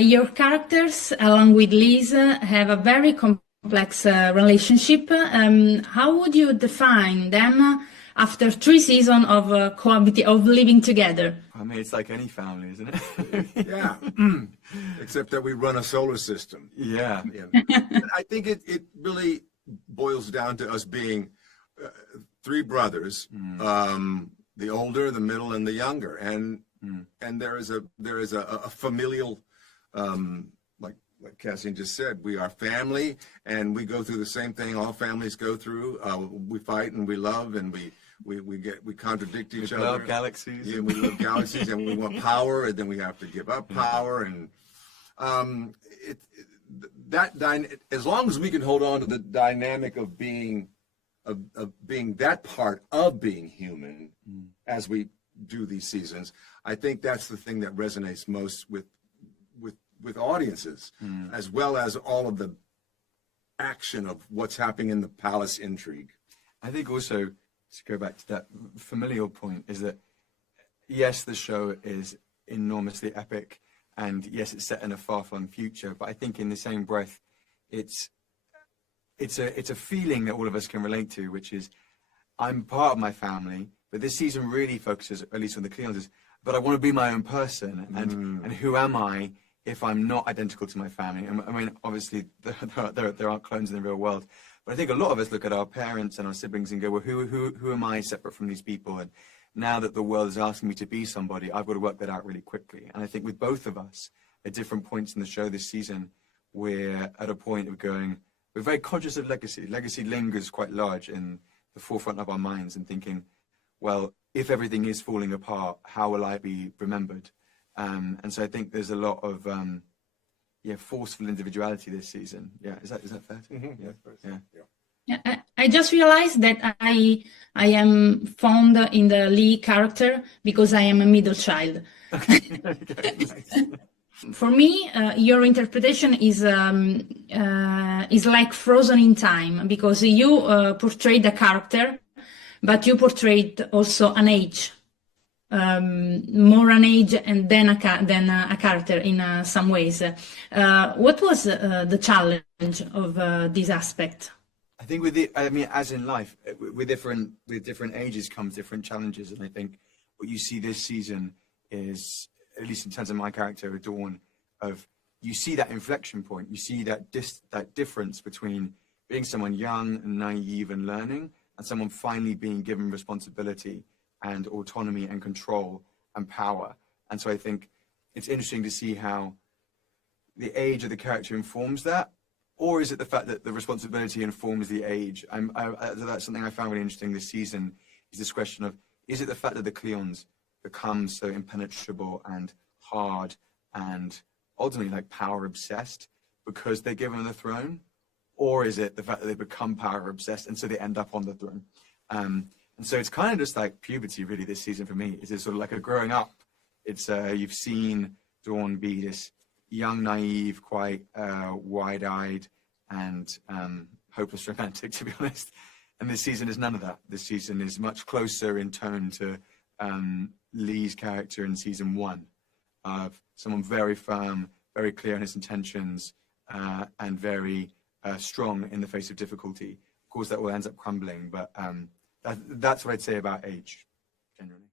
Your characters, along with Liz, have a very complex relationship. How would you define them after 3 seasons of of living together? I mean, it's like any family, isn't it? Yeah, except that we run a solar system. Yeah. I think it really boils down to us being 3 brothers, the older, the middle, and the younger, and there is a familial, like Cassian just said, we are family, and we go through the same thing all families go through. We fight and we love, and we contradict each other. We love galaxies. Yeah, we love galaxies, and we want power, and then we have to give up power, and as long as we can hold on to the dynamic of being that part of being human as we do these seasons, I think that's the thing that resonates most with audiences, as well as all of the action of what's happening in the palace intrigue. I think also, to go back to that familial point, is that yes, the show is enormously epic, and yes, it's set in a far-flung future, but I think in the same breath, it's a feeling that all of us can relate to, which is, I'm part of my family, but this season really focuses, at least on the Cleons, but I want to be my own person, and who am I if I'm not identical to my family? And I mean, obviously, there aren't clones in the real world, but I think a lot of us look at our parents and our siblings and go, well, who am I separate from these people? And now that the world is asking me to be somebody, I've got to work that out really quickly. And I think with both of us, at different points in the show this season, we're at a point of going, we're very conscious of legacy. Legacy lingers quite large in the forefront of our minds, and thinking, well, if everything is falling apart, how will I be remembered? And so I think there's a lot of forceful individuality this season. Yeah, is that fair? Yeah. I just realized that I am fond in the Lee character because I am a middle child. For me, your interpretation is like frozen in time, because you portrayed a character, but you portrayed also an age, more an age and then a character in some ways. What was the challenge of this aspect? I think as in life, with different ages comes different challenges, and I think what you see this season is, at least in terms of my character, Dawn, you see that inflection point, you see that difference between being someone young and naive and learning, and someone finally being given responsibility and autonomy and control and power. And so I think it's interesting to see how the age of the character informs that, or is it the fact that the responsibility informs the age? That's something I found really interesting this season, is this question of, is it the fact that the Cleons become so impenetrable and hard and ultimately like power obsessed because they're given the throne, or is it the fact that they become power obsessed and so they end up on the throne? And so it's kind of just like puberty really this season for me. It's sort of like a growing up. It's you've seen Dawn be this young, naive, quite wide-eyed and hopeless romantic, to be honest. And this season is none of that. This season is much closer in tone to Lee's character in season 1, of someone very firm, very clear in his intentions, and very strong in the face of difficulty. Of course, that all ends up crumbling, but that's what I'd say about age, generally.